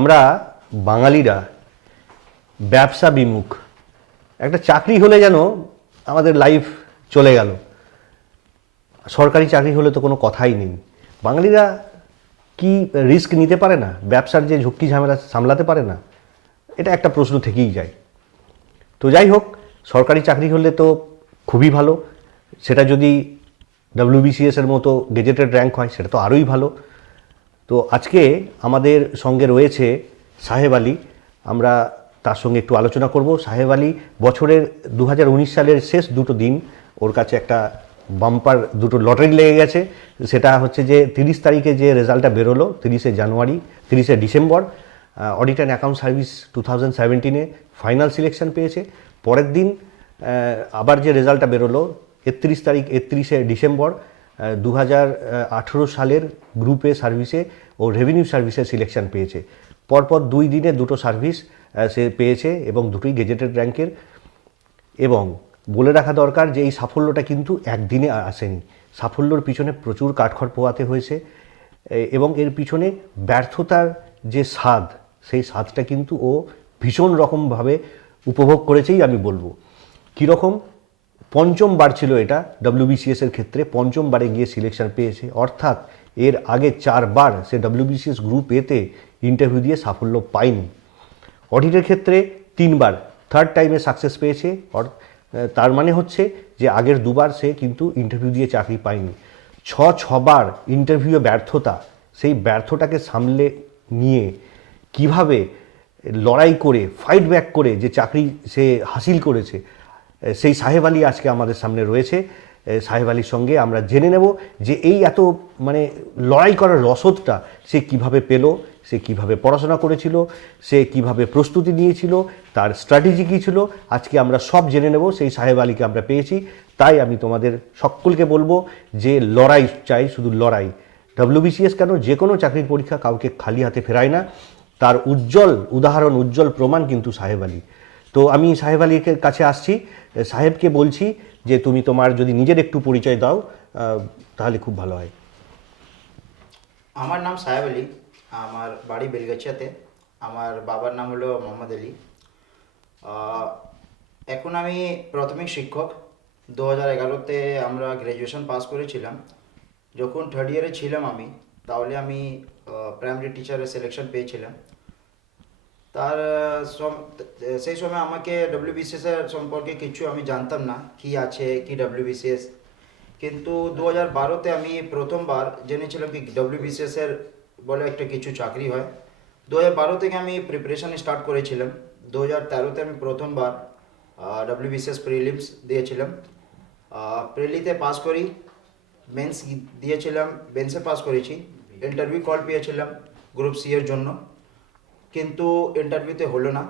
আমরা বাঙালিরা ব্যবসা বিমুখ, একটা চাকরি হলে যেন আমাদের লাইফ চলে গেল, সরকারি চাকরি হলে তো কোনো কথাই নেই। বাঙালিরা কি রিস্ক নিতে পারে না? ব্যবসার যে ঝুঁকি ঝামেলা সামলাতে পারে না? এটা একটা প্রশ্ন থেকেই যায়। তো যাই হোক, সরকারি চাকরি হলে তো খুবই ভালো, সেটা যদি WBCS এর মতো গেজেটেড র্যাঙ্ক হয় সেটা তো আরোই ভালো। তো আজকে আমাদের সঙ্গে রয়েছে সাহেব আলী, আমরা তার সঙ্গে একটু আলোচনা করব। সাহেব আলী বছরের 2019 সালের শেষ দুটো দিন ওর কাছে একটা বাম্পার দুটো লটারি লেগে গেছে। সেটা হচ্ছে যে 30 তারিখে যে রেজাল্টটা বেরোলো, 30 December, audit and account service 2017-এ ফাইনাল সিলেকশন পেয়েছে। পরের দিন আবার যে রেজাল্টটা বেরোলো 31 ডিসেম্বর 2018 সালের গ্রুপ এ সার্ভিসে ও রেভিনিউ সার্ভিসে সিলেকশন পেয়েছে। পরপর 2 দিনে দুটো সার্ভিস সে পেয়েছে এবং দুটোই গেজেটেড র্যাঙ্কের। এবং বলে রাখা দরকার যে এই সাফল্যটা কিন্তু একদিনে আসেনি, সাফল্যর পিছনে প্রচুর কাঠখড় পোহাতে হয়েছে এবং এর পিছনে ব্যর্থতার যে স্বাদ, সেই স্বাদটা কিন্তু ও ভীষণ রকমভাবে উপভোগ করেছেই আমি বলবো। কীরকম? পঞ্চমবার ছিল এটা WBCS এর ক্ষেত্রে, পঞ্চমবারে গিয়ে সিলেকশন পেয়েছে, অর্থাৎ এর আগে 4বার সে WBCS গ্রুপ এতে ইন্টারভিউ দিয়ে সাফল্য পায়নি। অডিটের ক্ষেত্রে 3বার, থার্ড টাইমে সাকসেস পেয়েছে। তার মানে হচ্ছে যে আগের 2বার সে কিন্তু ইন্টারভিউ দিয়ে চাকরি পায়নি। 6বার ইন্টারভিউয়ে ব্যর্থতা, সেই ব্যর্থটাকে সামলে নিয়ে কিভাবে লড়াই করে ফাইট ব্যাক করে যে চাকরি সে হাসিল করেছে, সেই সাহেব আলী আজকে আমাদের সামনে রয়েছে। সাহেব আলীর সঙ্গে আমরা জেনে নেব যে এই এত মানে লড়াই করার রসদটা সে কিভাবে পেল, সে কিভাবে পড়াশোনা করেছিল, সে কিভাবে প্রস্তুতি নিয়েছিল, তার স্ট্র্যাটেজি কী ছিল। আজকে আমরা সব জেনে নেব। সেই সাহেব আলীকে আমরা পেয়েছি, তাই আমি তোমাদের সকলকে বলবো যে লড়াই চাই, শুধু লড়াই। WBCS কেন, যে কোনো চাকরির পরীক্ষা কাউকে খালি হাতে ফেরায় না, তার উজ্জ্বল উদাহরণ, উজ্জ্বল প্রমাণ কিন্তু সাহেব আলী। তো আমি সাহেব আলীর কাছে আসছি, সাহেবকে বলছি যে তুমি তোমার যদি নিজের একটু পরিচয় দাও তাহলে খুব ভালো হয়। আমার নাম সাহেব আলী, আমার বাড়ি বেলগাছিয়াতে। আমার বাবার নাম হলো মোহাম্মদ আলী। এখন আমি প্রাথমিক শিক্ষক। 2011-তে আমরা গ্র্যাজুয়েশন পাস করেছিলাম। যখন থার্ড ইয়ারে ছিলাম আমি, তাহলে আমি প্রাইমারি টিচারের সিলেকশন পেয়েছিলাম। তার সেই সময় আমাকে WBCS এর সম্পর্কে কিছু আমি জানতাম না, কি আছে কি WBCS। কিন্তু 2012-তে আমি প্রথমবার জেনেছিলাম কি WBCS এর বলে একটা কিছু চাকরি হয়। 2012 থেকে আমি প্রিপারেশন স্টার্ট করেছিলাম। 2013-তে আমি প্রথমবার WBCS প্রিলিমস দিয়েছিলাম। প্রিলিতে পাস করি, মেন্স দিয়েছিলাম, মেন্সে পাস করেছি। ইন্টারভিউ কল পেয়েছিলাম গ্রুপ সি এর জন্য, কিন্তু ইন্টারভিউতে হলো না।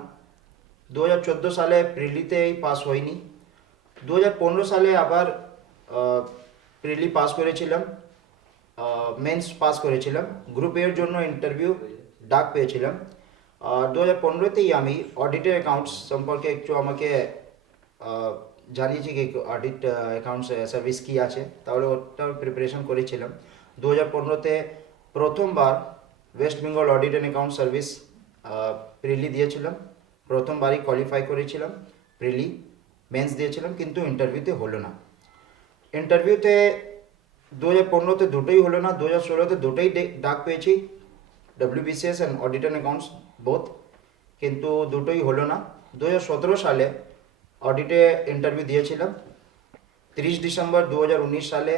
2014 সালে প্রিলিতেই পাস হয়নি। 2015 সালে আবার প্রিলি পাস করেছিলাম, মেন্স পাস করেছিলাম, গ্রুপ এর জন্য ইন্টারভিউ ডাক পেয়েছিলাম। 2015-তেই আমি অডিটের অ্যাকাউন্টস সম্পর্কে একটু আমাকে জানিয়েছি কি অডিট অ্যাকাউন্টস সার্ভিস কী আছে, তাহলে ওটার প্রিপারেশন করেছিলাম। 2015-তে প্রথমবার West Bengal audit and account service prelim দিয়েছিলাম, প্রথমবারই কোয়ালিফাই করেছিলাম। প্রিলি মেন্স দিয়েছিলাম, কিন্তু ইন্টারভিউতে হলো না। ইন্টারভিউতে 2015-তে দুটোই হলো না, 2016-তে দুটোই ডাক পেয়েছি, WBCS and audit and accounts both, কিন্তু দুটোই হলো না। 2017 সালে অডিটে ইন্টারভিউ দিয়েছিলাম। 30 ডিসেম্বর 2019 সালে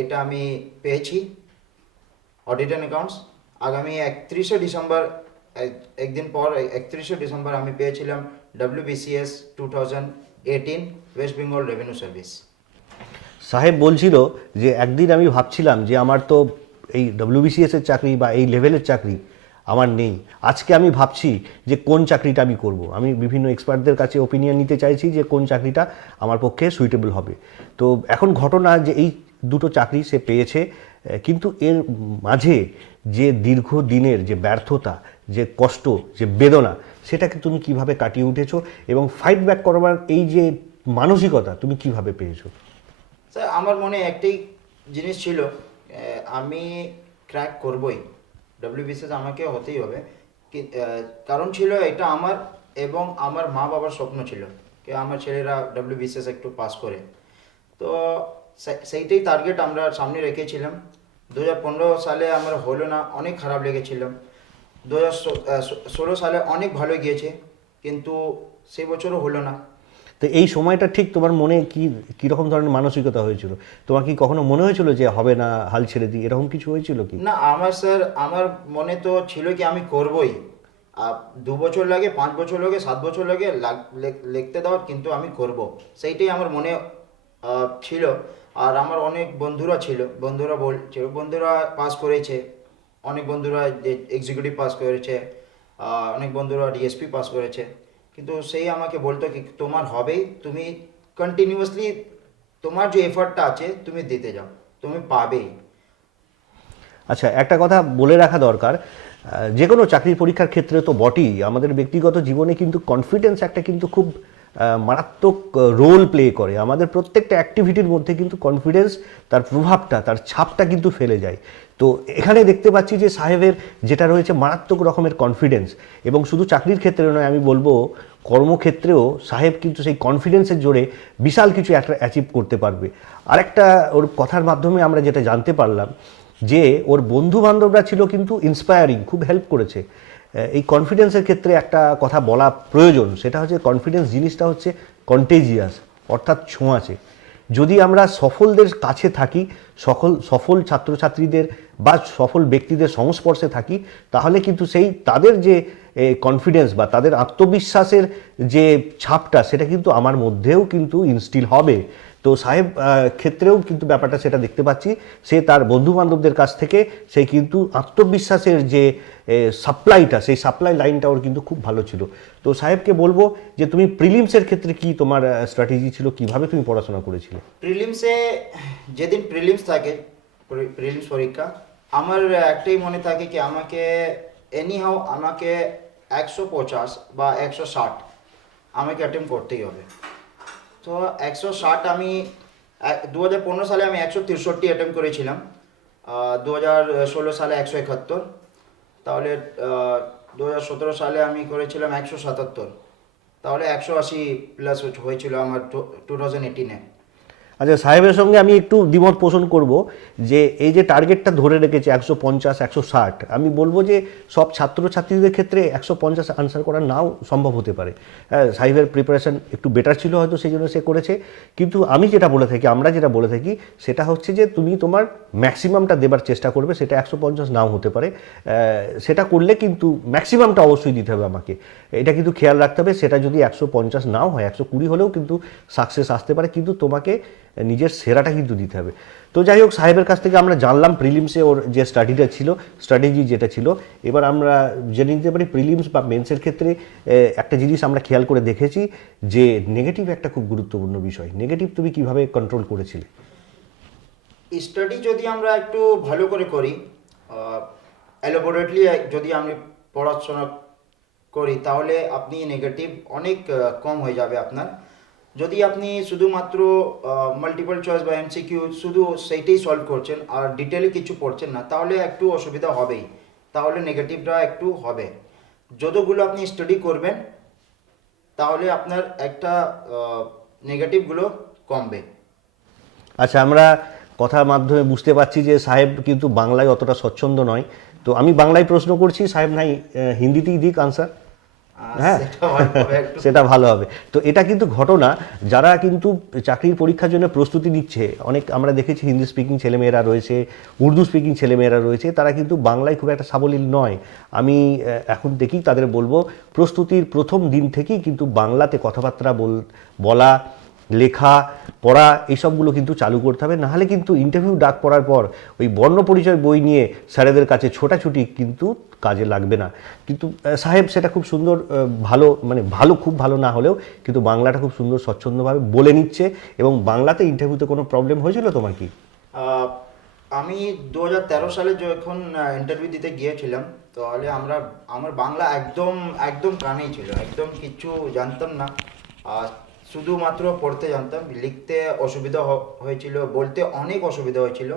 এটা আমি পেয়েছি অডিট অ্যান্ড অ্যাকাউন্টস। আগামী 31শে ডিসেম্বর, একদিন পর 31শে ডিসেম্বর আমি পেয়েছিলাম WBCS 2018 West Bengal revenue service. সাহেব বলছিল যে একদিন আমি ভাবছিলাম যে আমার তো এই WBCS এর চাকরি বা এই লেভেলের চাকরি আমার নেই, আজকে আমি ভাবছি যে কোন চাকরিটা আমি করব। আমি বিভিন্ন এক্সপার্টদের কাছে ওপিনিয়ন নিতে চাইছি যে কোন চাকরিটা আমার পক্ষে সুইটেবল হবে। তো এখন ঘটনা যে এই দুটো চাকরি সে পেয়েছে, কিন্তু এর মাঝে যে দীর্ঘদিনের যে ব্যর্থতা, যে কষ্ট, যে বেদনা, সেটাকে তুমি কিভাবে কাটিয়ে উঠেছো এবং ফাইট ব্যাক করবার এই যে মানসিকতা তুমি কিভাবে পেয়েছো? স্যার, আমার মনে একটাই জিনিস ছিল, আমি ক্র্যাক করবই, WBCS আমাকে হতেই হবে। কারণ ছিল এটা আমার এবং আমার মা বাবার স্বপ্ন ছিল কি আমার ছেলেরা ডব্লিউবিসিএস একটু পাস করে। তো সেইটাই টার্গেট আমরা সামনে রেখেছিলাম। 2015 সালে আমার হলো না, অনেক খারাপ লেগেছিলাম। 2016 সালে অনেক ভালো গিয়েছে, কিন্তু সেই বছরও হলো না। তো এই সময়টা ঠিক তোমার মনে কীরকম ধরনের মানসিকতা হয়েছিল? তোমার কি কখনো মনে হয়েছিল যে হবে না, হাল ছেড়ে দিই, এরকম কিছু হয়েছিল কি? না, আমার মনে তো ছিল কি আমি করবই। 2 বছর লাগে, 5 বছর লাগে, 7 বছর লাগে লিখতে দাও, কিন্তু আমি করব, সেইটাই আমার মনে ছিল। আর আমার অনেক বন্ধুরা ছিল, বন্ধুরা পাস করেছে, অনেক বন্ধুরা এক্সিকিউটিভ পাস করেছে, অনেক বন্ধুরা ডিএসপি পাস করেছে। কিন্তু সেই আমাকে বলতো কি তোমার হবেই, তুমি কন্টিনিউয়াসলি তোমার যে এফর্টটা আছে তুমি দিতে যাও, তুমি পাবেই। আচ্ছা, একটা কথা বলে রাখা দরকার, যে কোনো চাকরির পরীক্ষার ক্ষেত্রে তো বটেই, আমাদের ব্যক্তিগত জীবনে কিন্তু কনফিডেন্স একটা কিন্তু খুব মারাত্মক রোল প্লে করে। আমাদের প্রত্যেকটা অ্যাক্টিভিটির মধ্যে কিন্তু কনফিডেন্স তার প্রভাবটা, তার ছাপটা কিন্তু ফেলে যায়। তো এখানে দেখতে পাচ্ছি যে সাহেবের যেটা রয়েছে মারাত্মক রকমের কনফিডেন্স, এবং শুধু চাকরির ক্ষেত্রে নয়, আমি বলবো কর্মক্ষেত্রেও সাহেব কিন্তু সেই কনফিডেন্সের জোরে বিশাল কিছু একটা অ্যাচিভ করতে পারবে। আরেকটা ওর কথার মাধ্যমে আমরা যেটা জানতে পারলাম যে ওর বন্ধু বান্ধবরা ছিল কিন্তু ইন্সপায়ারিং, খুব হেল্প করেছে। এই কনফিডেন্সের ক্ষেত্রে একটা কথা বলা প্রয়োজন, সেটা হচ্ছে কনফিডেন্স জিনিসটা হচ্ছে কন্টেজিয়াস, অর্থাৎ ছোঁয়াচে। যদি আমরা সফলদের কাছে থাকি, সফল ছাত্রছাত্রীদের বা সফল ব্যক্তিদের সংস্পর্শে থাকি, তাহলে কিন্তু সেই তাদের যে কনফিডেন্স বা তাদের আত্মবিশ্বাসের যে ছাপটা, সেটা কিন্তু আমার মধ্যেও কিন্তু ইনস্টিল হবে। তো সাহেব ক্ষেত্রেও কিন্তু ব্যাপারটা সেটা দেখতে পাচ্ছি, সে তার বন্ধু বান্ধবদের কাছ থেকে সে কিন্তু আত্মবিশ্বাসের যে সাপ্লাইটা, সেই সাপ্লাই লাইনটা ওর কিন্তু খুব ভালো ছিল। তো সাহেবকে বলবো যে তুমি প্রিলিমসের ক্ষেত্রে কি তোমার স্ট্র্যাটেজি ছিল, কিভাবে তুমি পড়াশোনা করেছিলে? প্রিলিমসে যেদিন প্রিলিমস থাকে, প্রিলিমস পরীক্ষা, আমার একটাই মনে থাকে কি আমাকে এনিহাও আমাকে 150 বা 160 আমাকে অ্যাটেম্প করতেই হবে। তো 160 আমি 2015 সালে আমি 163 অ্যাটেম্প করেছিলাম, 2016 সালে 171, তাহলে 2017 সালে আমি করেছিলাম 177, তাহলে 180 প্লাস হয়েছিল আমার 2018-এ। আচ্ছা, সাহেবের সঙ্গে আমি একটু দ্বিমত পোষণ করব যে এই যে টার্গেটটা ধরে রেখেছে 150 160, আমি বলবো যে সব ছাত্রছাত্রীদের ক্ষেত্রে 150 আনসার করা নাও সম্ভব হতে পারে। সাহেবের প্রিপারেশন একটু বেটার ছিল হয়তো, সেই জন্য সে করেছে। কিন্তু আমি যেটা বলে থাকি, আমরা যেটা বলে থাকি, সেটা হচ্ছে যে তুমি তোমার ম্যাক্সিমামটা দেবার চেষ্টা করবে। সেটা 150 নাও হতে পারে, সেটা করলে কিন্তু ম্যাক্সিমামটা অবশ্যই দিতে হবে আমাকে, এটা কিন্তু খেয়াল রাখতে হবে। সেটা যদি 150 নাও হয়, 120 হলেও কিন্তু সাকসেস আসতে পারে, কিন্তু তোমাকে নিজের সেরাটা কিন্তু দিতে হবে। তো যাই হোক, সাহেবের কাছ থেকে আমরা জানলাম প্রিলিমসে ওর যে স্ট্র্যাটেজি যেটা ছিল। এবার আমরা জেনে নিতে পারি প্রিলিমস বা মেন্সের ক্ষেত্রে একটা জিনিস আমরা খেয়াল করে দেখেছি যে নেগেটিভ একটা খুব গুরুত্বপূর্ণ বিষয়। নেগেটিভ তুমি কিভাবে কন্ট্রোল করেছিলে? স্টাডি যদি আমরা একটু ভালো করে করি, এলাবোরেটলি যদি আমি পড়াশোনা করি, তাহলে আপনি নেগেটিভ অনেক কম হয়ে যাবে আপনার। যদি আপনি শুধুমাত্র মাল্টিপল চয়েস বা এমসিকিউ শুধু সেইটাই সলভ করছেন আর ডিটেলে কিছু পড়ছেন না, তাহলে একটু অসুবিধা হবেই, তাহলে নেগেটিভটা একটু হবে। যতগুলো আপনি স্টাডি করবেন, তাহলে আপনার একটা নেগেটিভগুলো কমবে। আচ্ছা, আমরা কথার মাধ্যমে বুঝতে পারছি যে সাহেব কিন্তু বাংলায় অতটা স্বচ্ছন্দ নয়। তো আমি বাংলায় প্রশ্ন করছি, সাহেব নাই হিন্দিতেই দিক আনসার। হ্যাঁ, সেটা ভালো হবে একটু। সেটা ভালো হবে। তো এটা কিন্তু ঘটনা, যারা কিন্তু চাকরির পরীক্ষার জন্য প্রস্তুতি নিচ্ছে, অনেক আমরা দেখেছি হিন্দি স্পিকিং ছেলেমেয়েরা রয়েছে, উর্দু স্পিকিং ছেলেমেয়েরা রয়েছে, তারা কিন্তু বাংলায় খুব একটা সাবলীল নয়। আমি এখন দেখি তাদের বলবো প্রস্তুতির প্রথম দিন থেকেই কিন্তু বাংলাতে কথাবার্তা বলা, লেখা, পড়া, এইসবগুলো কিন্তু চালু করতে হবে। নাহলে কিন্তু ইন্টারভিউ ডাক পড়ার পর ওই বর্ণ পরিচয় বই নিয়ে স্যারেদের কাছে ছোটাছুটি কিন্তু কাজে লাগবে না। কিন্তু সাহেব সেটা খুব সুন্দর, খুব ভালো না হলেও কিন্তু বাংলাটা খুব সুন্দর স্বচ্ছন্দভাবে বলে নিচ্ছে। এবং বাংলাতে ইন্টারভিউতে কোনো প্রবলেম হয়েছিল তোমার কি? আহ, আমি 2013 সালে যখন ইন্টারভিউ দিতে গিয়েছিলাম, তাহলে আমার বাংলা একদম একদম কানেই ছিল, একদম কিছু জানতাম না। আর শুধুমাত্র পড়তে জানতাম, লিখতে অসুবিধা হয়েছিল, বলতে অনেক অসুবিধা হয়েছিল।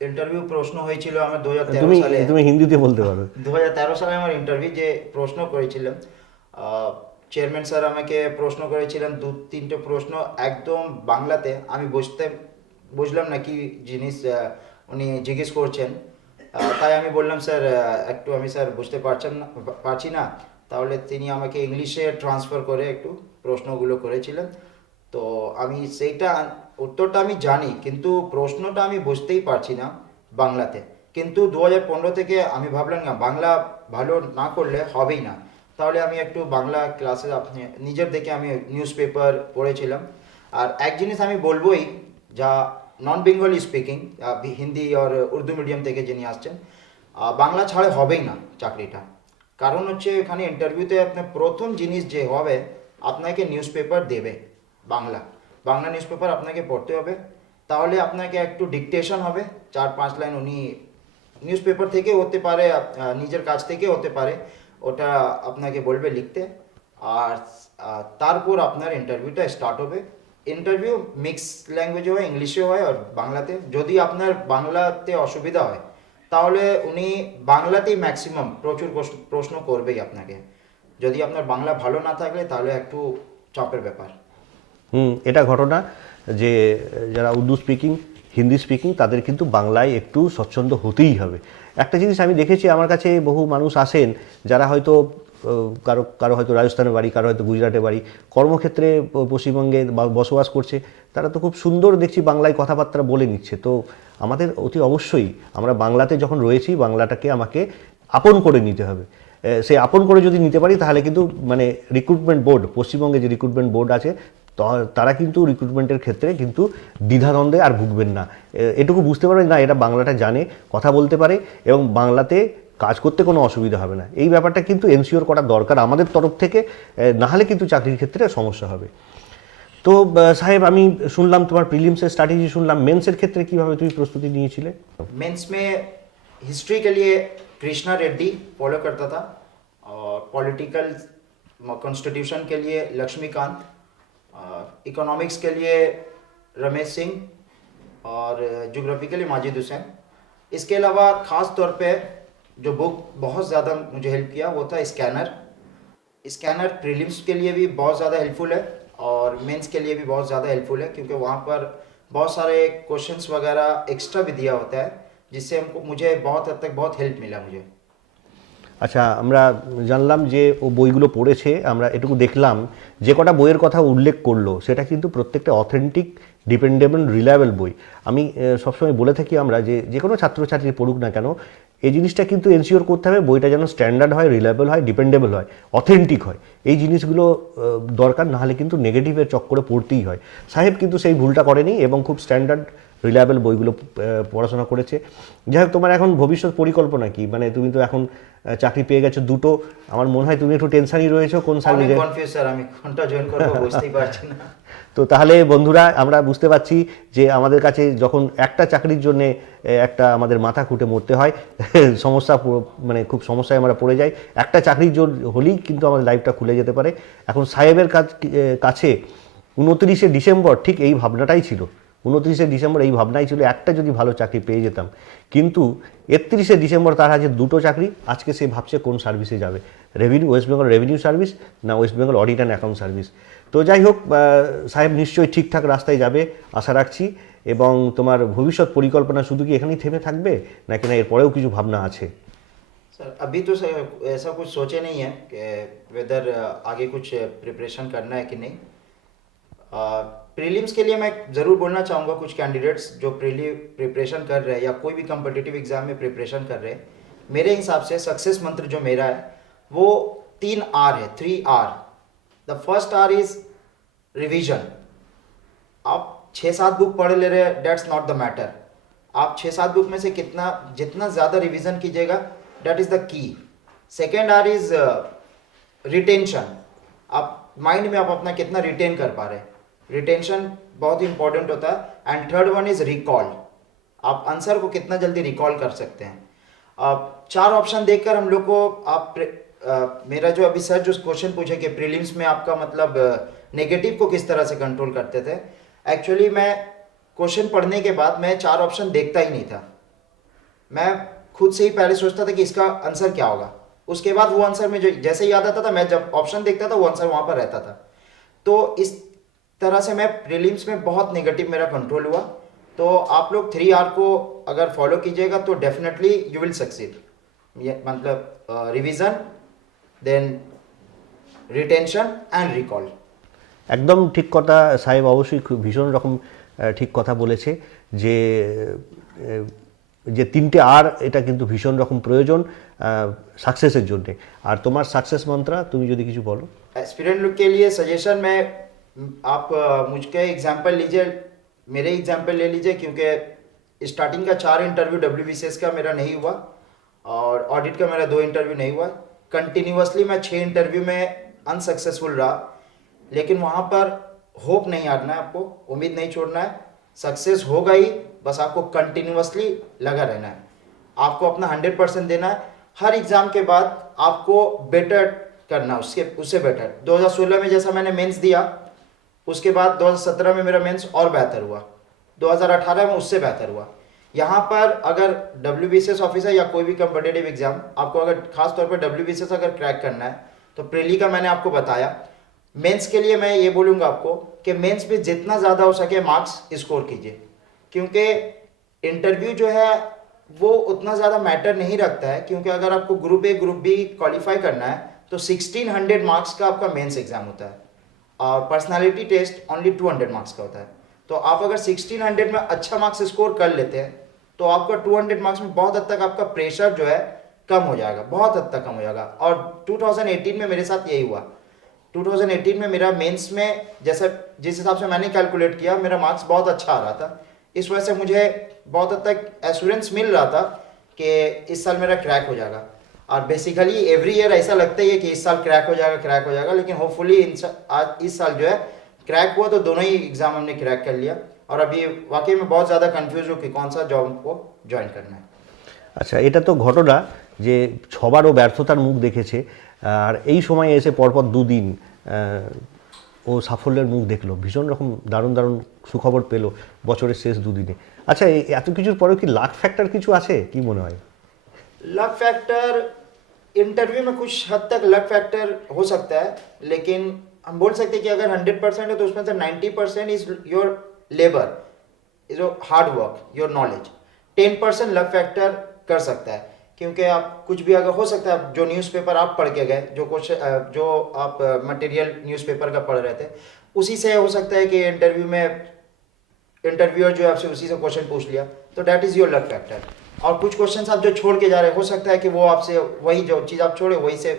ইন্টারভিউ প্রশ্ন হয়েছিল আমার 2013 তুমি সালে। তুমি হিন্দিতে বলতে পারো। 2013 সালে আমার ইন্টারভিউ যে প্রশ্ন করেছিলাম, চেয়ারম্যান স্যার আমাকে প্রশ্ন করেছিলেন 2-3টে প্রশ্ন একদম বাংলাতে। আমি বুঝলাম না কি জিনিস উনি জিজ্ঞেস করছেন। তাই আমি বললাম স্যার একটু আমি স্যার বুঝতে পারছি না। তাহলে তিনি আমাকে ইংলিশে ট্রান্সফার করে একটু প্রশ্নগুলো করেছিলেন। তো আমি সেইটা উত্তরটা আমি জানি, কিন্তু প্রশ্নটা আমি বুঝতেই পারছি না বাংলাতে। কিন্তু 2015 থেকে আমি ভাবলাম না, বাংলা ভালো না করলে হবেই না। তাহলে আমি একটু বাংলা ক্লাসে নিজের দেখে আমি নিউজ পেপার পড়েছিলাম। আর এক জিনিস আমি বলবোই, যা নন বেঙ্গলি স্পিকিং, হিন্দি আর উর্দু মিডিয়াম থেকে যিনি আসছেন, বাংলা ছাড়া হবেই না চাকরিটা। কারণ হচ্ছে এখানে ইন্টারভিউতে আপনার প্রথম জিনিস যে হবে, আপনাকে নিউজ পেপার দেবে বাংলা বাংলা নিউজ পেপার আপনাকে পড়তে হবে। তাহলে আপনাকে একটু ডিকটেশন হবে 4-5 লাইন, উনি নিউজ পেপার থেকে হতে পারে, নিজের কাছ থেকে হতে পারে, ওটা আপনাকে বলবে লিখতে। আর তারপর আপনার ইন্টারভিউটা স্টার্ট হবে। ইন্টারভিউ মিক্স ল্যাঙ্গুয়েজে হয়, ইংলিশে হয় আর বাংলাতে। যদি আপনার বাংলাতে অসুবিধা হয় তাহলে উনি বাংলাতেই ম্যাক্সিমাম প্রচুর প্রশ্ন করবেই আপনাকে। যদি আপনার বাংলা ভালো না থাকলে তাহলে একটু চাপের ব্যাপার। এটা ঘটনা যে যারা উর্দু স্পিকিং, হিন্দি স্পিকিং, তাদের কিন্তু বাংলায় একটু স্বচ্ছন্দ হতেই হবে। একটা জিনিস আমি দেখেছি, আমার কাছে বহু মানুষ আসেন যারা হয়তো কারো কারো হয়তো রাজস্থানের বাড়ি, কারো হয়তো গুজরাটের বাড়ি, কর্মক্ষেত্রে পশ্চিমবঙ্গে বসবাস করছে, তারা তো খুব সুন্দর দেখছি বাংলায় কথাবার্তা বলে নিচ্ছে। তো আমাদের অতি অবশ্যই আমরা বাংলাতে যখন রয়েছি, বাংলাটাকে আমাকে আপন করে নিতে হবে। সে আপন করে যদি নিতে পারি তাহলে কিন্তু মানে রিক্রুটমেন্ট বোর্ড, পশ্চিমবঙ্গে যে রিক্রুটমেন্ট বোর্ড আছে, তারা কিন্তু রিক্রুটমেন্টের ক্ষেত্রে কিন্তু দ্বিধাদ্বন্দ্বে আর ভুগবেন না। এটুকু বুঝতে পারবেন না এরা বাংলাটা জানে, কথা বলতে পারে এবং বাংলাতে কাজ করতে কোনো অসুবিধা হবে না। এই ব্যাপারটা কিন্তু এনশিওর করা দরকার আমাদের তরফ থেকে, নাহলে কিন্তু চাকরির ক্ষেত্রে সমস্যা হবে। তো সাহেব, আমি শুনলাম তোমার প্রিলিমসের স্ট্র্যাটেজি শুনলাম, মেন্সের ক্ষেত্রে কিভাবে তুমি প্রস্তুতি নিয়েছিলে? मेंस में हिस्ट्री के लिए कृष्णा रेड्डी फॉलो करता था, और पॉलिटिकल कॉन्स्टिट्यूशन के लिए लक्ष्मीकांत, इकोनॉमिक्स के लिए रमेश सिंह, और ज्योग्राफी के लिए माजिद हुसैन। इसके अलावा ख़ास तौर पे जो बुक बहुत ज़्यादा मुझे हेल्प किया वो था स्कैनर। स्कैनर प्रीलिम्स के लिए भी बहुत ज़्यादा हेल्पफुल है और मेंस के लिए भी बहुत ज़्यादा हेल्पफुल है, क्योंकि वहाँ पर बहुत सारे क्वेश्चंस वगैरह एक्स्ट्रा भी दिया होता है, जिससे मुझे बहुत हद तक बहुत हेल्प मिला मुझे। আচ্ছা, আমরা জানলাম যে ও বইগুলো পড়েছে, আমরা এটুকু দেখলাম যে কটা বইয়ের কথা উল্লেখ করলো সেটা কিন্তু প্রত্যেকটা অথেন্টিক, ডিপেন্ডেবল, রিলায়েবল বই। আমি সবসময় বলে থাকি আমরা যে কোনো ছাত্রছাত্রী পড়ুক না কেন, এই জিনিসটা কিন্তু এনশিওর করতে হবে বইটা যেন স্ট্যান্ডার্ড হয়, রিলায়েবল হয়, ডিপেন্ডেবল হয়, অথেন্টিক হয়। এই জিনিসগুলো দরকার, নাহলে কিন্তু নেগেটিভের চক্করে পড়তেই হয়। সাহেব কিন্তু সেই ভুলটা করেনি এবং খুব স্ট্যান্ডার্ড রিলায়েবল বইগুলো পড়াশোনা করেছে। যাই হোক, তোমার এখন ভবিষ্যৎ পরিকল্পনা কি? মানে তুমি তো এখন চাকরি পেয়ে গেছো দুটো, আমার মনে হয় তুমি একটু টেনশনই রয়েছো কোন সার্ভিসে। কনফিউজ স্যার, আমি কোনটা জয়েন করব বুঝতেই পারছি না। তো তাহলে বন্ধুরা, আমরা বুঝতে পারছি যে আমাদের কাছে যখন একটা চাকরির জন্য একটা আমাদের মাথা খুঁটে মরতে হয়, সমস্যা মানে খুব সমস্যায় আমরা পড়ে যাই। একটা চাকরির জন্য হলেই কিন্তু আমাদের লাইফটা খুলে যেতে পারে। এখন সাহেবের কাছে 29শে ডিসেম্বর ঠিক এই ভাবনাটাই ছিল। 29শে ডিসেম্বর এই ভাবনাই ছিল, একটা যদি ভালো চাকরি পেয়ে যেতাম। কিন্তু 31শে ডিসেম্বর তার আছে দুটো চাকরি। আজকে সে ভাবছে কোন সার্ভিসে যাবে, ওয়েস্ট বেঙ্গল রেভিনিউ সার্ভিস না West Bengal audit and account service. তো যাই হোক, সাহেব নিশ্চয়ই ঠিকঠাক রাস্তায় যাবে আশা রাখছি। এবং তোমার ভবিষ্যৎ পরিকল্পনা শুধু কি এখানেই থেমে থাকবে, নাকি না এরপরেও কিছু ভাবনা আছে? सर अभी तो सर ऐसा कुछ सोचे नहीं है कि वेदर आगे कुछ प्रिपरेशन करना है कि नहीं। प्रीलिम्स के लिए मैं ज़रूर बोलना चाहूँगा कुछ कैंडिडेट्स जो प्रिपरेशन कर रहे हैं या कोई भी कम्पिटिटिव एग्जाम में प्रिपरेशन कर रहे हैं, मेरे हिसाब से सक्सेस मंत्र जो मेरा है वो 3R है, 3R। The first R is revision. आप 6-7 बुक पढ़ ले रहे हैं, डेट्स नॉट द मैटर। आप 6-7 बुक में से जितना ज़्यादा रिविजन कीजिएगा, that is the key. Second R is retention. आप माइंड में आप अपना कितना रिटेन कर पा रहे हैं, रिटेंशन बहुत ही इंपॉर्टेंट होता है। And third one is recall. आप आंसर को कितना जल्दी रिकॉल कर सकते हैं। 4 ऑप्शन देखकर हम लोग को मेरा जो अभी सर जो क्वेश्चन पूछे कि प्रीलिम्स में आपका मतलब नेगेटिव को किस तरह से कंट्रोल करते थे, एक्चुअली मैं क्वेश्चन पढ़ने के बाद मैं 4 ऑप्शन देखता ही नहीं था। मैं खुद से ही पहले सोचता था कि इसका आंसर क्या होगा, उसके बाद वो आंसर में जो जैसे ही याद आता था, मैं जब ऑप्शन देखता था वो आंसर वहाँ पर रहता था। तो इस तरह से मैं प्रीलिम्स में बहुत नेगेटिव मेरा कंट्रोल हुआ। तो आप लोग 3R को अगर फॉलो कीजिएगा तो डेफिनेटली यू विल सक्सीड। ये मतलब revision, then retention and recall. একদম ঠিক কথা সাহেব, অবশ্যই খুব ভীষণ রকম ঠিক কথা বলেছে যে যে 3R এটা কিন্তু ভীষণ রকম প্রয়োজন সাকসেসের জন্যে। আর তোমার সাকসেস মন্ত্র তুমি যদি কিছু বলো। एस्पिरेंट लोग के लिए सजेशन में आप मुझके एग्जांपल लीजिए, मेरे एग्जांपल ले लीजिए, क्योंकि स्टार्टिंग का 4 इंटरव्यू WBCS का मेरा नहीं हुआ और ऑडिट का मेरा 2 इंटरव्यू नहीं हुआ। कंटिन्यूसली मैं 6 इंटरव्यू में अनसक्सेसफुल रहा, लेकिन वहाँ पर होप नहीं हारना है, आपको उम्मीद नहीं छोड़ना है। सक्सेस होगा ही, बस आपको कंटिन्यूसली लगा रहना है, आपको अपना 100% देना है। हर एग्ज़ाम के बाद आपको बेटर करना, उससे बेटर। 2016 में जैसा मैंने मेंस दिया, उसके बाद 2017 में मेरा मेंस और बेहतर हुआ, 2018 में उससे बेहतर हुआ। यहाँ पर अगर WBCS ऑफिसर या कोई भी कम्पिटेटिव एग्जाम आपको अगर खास तौर पर WBCS अगर क्रैक करना है तो प्रीली का मैंने आपको बताया। मेंस के लिए मैं ये बोलूँगा आपको कि मेंस पे जितना ज़्यादा हो सके मार्क्स स्कोर कीजिए, क्योंकि इंटरव्यू जो है वो उतना ज़्यादा मैटर नहीं रखता है, क्योंकि अगर आपको group A group B qualify करना है तो 1600 मार्क्स का आपका मेंस एग्जाम होता है और पर्सनालिटी टेस्ट ओनली 200 मार्क्स का होता है। तो आप अगर 1600 में अच्छा मार्क्स स्कोर कर लेते हैं तो आपका 200 मार्क्स में बहुत हद तक आपका प्रेशर जो है कम हो जाएगा, बहुत हद तक कम हो जाएगा। और 2018 में मेरे साथ यही हुआ। 2018 में मेरा मेंस में जैसा जिस हिसाब से मैंने कैलकुलेट किया, मेरा मार्क्स बहुत अच्छा आ रहा था। इस वजह से मुझे बहुत हद तक एश्योरेंस मिल रहा था कि इस साल मेरा क्रैक हो जाएगा। और बेसिकली एवरी ईयर ऐसा लगता ही है कि इस साल क्रैक हो जाएगा, लेकिन होपफुली आज इस साल जो है क्रैक हुआ। तो दोनों ही एग्ज़ाम हमने क्रैक कर लिया और अभी वाकई में बहुत ज़्यादा कन्फ्यूज हूँ कि कौन सा जॉब को জয়েন करना है। আচ্ছা, এটা তো ঘটনা যে 6বারও ব্যর্থতার মুখ দেখেছে, আর এই সময় এসে পরপর 2 দিন ও সাফল্যের মুখ দেখলো, ভীষণ রকম দারুণ দারুণ সুখবর পেলো বছরের শেষ 2 দিনে। আচ্ছা, এত কিছুর পরেও কি লাক ফ্যাক্টর কিছু আছে, কি মনে হয়? लक फैक्टर इंटरव्यू में कुछ हद तक लक फैक्टर हो सकता है, लेकिन हम बोल सकते हैं कि अगर 100% है तो उसमें से 90% is your labour, is your hard work, your knowledge. 10% luck factor कर सकता है, क्योंकि आप कुछ भी अगर हो सकता है, जो न्यूज़पेपर आप पढ़ के गए, जो आप मटेरियल न्यूज़पेपर का पढ़ रहे थे, उसी से हो सकता है कि इंटरव्यू में इंटरव्यूअर जो है आपसे उसी से क्वेश्चन पूछ लिया, तो that is your luck factor. और कुछ क्वेश्चंस आप जो छोड़ के जा रहे हैं, हो सकता है कि वो आपसे वही जो चीज़ आप छोड़े वही से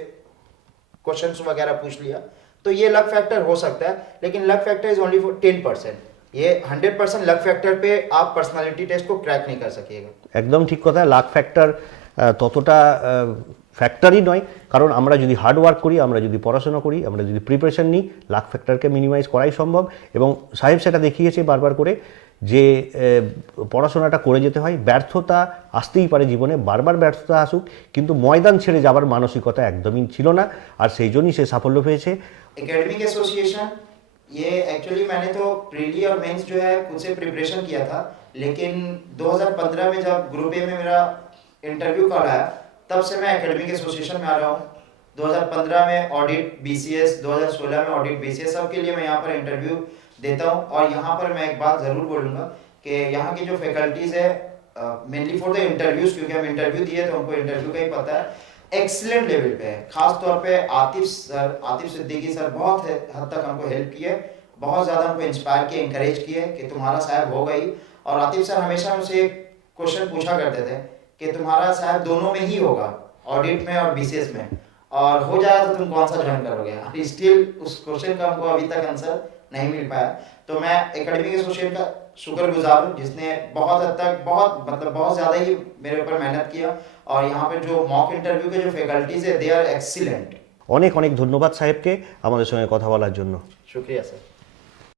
क्वेश्चंस वगैरह पूछ लिया, तो ये लक फैक्टर हो सकता है। लेकिन luck factor is only for 10%। ये 100% लक फैक्टर पे आप पर्सनालिटी टेस्ट को क्रैक नहीं कर सकिएगा। একদম ঠিক কথা। লাক ফ্যাক্টর ততটা ফ্যাক্টরই নয়, কারণ আমরা যদি হার্ড ওয়ার্ক করি, আমরা যদি পড়াশোনা করি, আমরা যদি প্রিপারেশন নিই, লাক ফ্যাক্টরকে মিনিমাইজ করাই সম্ভব। এবং সাহেব সেটা দেখিয়েছে বারবার করে যে পড়াশোনাটা করে যেতে হয়। ব্যর্থতা আসতেই পারে জীবনে, বারবার ব্যর্থতা আসুক, কিন্তু ময়দান ছেড়ে যাবার মানসিকতা একদমই ছিল না, আর সেই জন্যই সে সাফল্য পেয়েছে। एकेडमिक एसोसिएशन, ये एक्चुअली मैंने तो प्रीली और मेंस जो है खुद से प्रिपरेशन किया था, लेकिन 2015 में जब ग्रुप ए में मेरा इंटरव्यू कॉल आया, तब से मैं एकेडमिक एसोसिएशन में आ रहा हूँ। 2015 में ऑडिट BCS, 2016 में ऑडिट BCS, सबके लिए मैं यहाँ पर इंटरव्यू देता हूँ। और यहाँ पर मैं एक बात ज़रूर बोलूँगा कि यहाँ की जो फैकल्टीज़ है, मेनली फॉर द इंटरव्यूज़, क्योंकि हम इंटरव्यू दिए तो हमको इंटरव्यू का ही पता है, एक्सीलेंट लेवल पे है। खास तौर पे आतिफ सिद्दीकी सर बहुत हद तक हमको हेल्प किए, बहुत ज़्यादा हमको इंस्पायर किए, इंकरेज किए कि तुम्हारा साहब होगा ही। और आतिफ सर हमेशा मुझसे एक क्वेश्चन पूछा करते थे कि तुम्हारा साहब दोनों में ही होगा, ऑडिट में और BCS में, और हो जाएगा तो तुम कौन सा ज्वाइन करोगे। स्टिल उस क्वेश्चन का हमको अभी तक आंसर नहीं मिल पाया। तो मैं एकेडमिक एसोसिएशन का शुक्रगुजार हूँ, जिसने बहुत हद तक बहुत ज़्यादा ही मेरे ऊपर मेहनत किया। और यहाँ पे जो मॉक इंटरव्यू के जो फैकल्टीज है, दे आर एक्सीलेंट। অনেক অনেক ধন্যবাদ সাহেবকে আমাদের সঙ্গে কথা বলার জন্য। शुक्रिया सर।